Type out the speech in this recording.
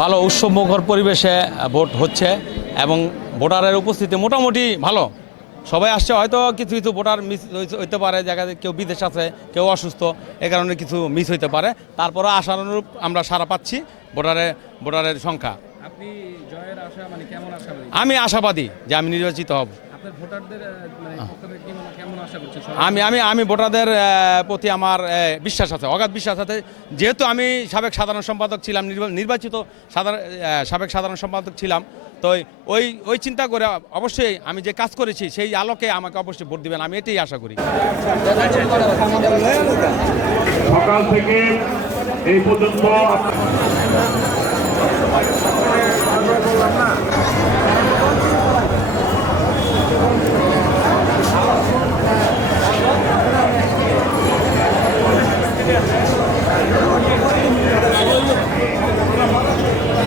ভালো উৎসবমুখর পরিবেশে ভোট হচ্ছে এবং ভোটারের উপস্থিতি মোটামুটি ভালো। সবাই আসছে হয়তো কিছু কিছু ভোটার মিস হইতে পারে জায়গাতে কেউ বিদেশ আছে কেউ অসুস্থ এ কারণে কিছু মিস হইতে পারে। তারপরে আশানুরূপ আমরা সারা পাচ্ছি ভোটারের ভোটারের সংখ্যা। আপনি জয়ের আশা মানে আমি আশাবাদী যে আমি নির্বাচিত হব। মানে পক্ষ থেকে কেমন কেমন আশা করছেন আমি আমি আমি ভোটারদের প্রতি আমার বিশ্বাস আছে অগাধ বিশ্বাস আছে। যেহেতু আমি সাবেক সাধারণ সম্পাদক ছিলাম নির্বা- নির্বাচিত সাধারণ সাবেক সাধারণ সম্পাদক ছিলাম তো ওই ওই চিন্তা করে অবশ্যই আমি যে কাজ করেছি সেই আলোকে আমাকে অবশ্যই ভোট দিবেন আমি এটাই আশা করি। সকাল থেকে এই পর্যন্ত internet.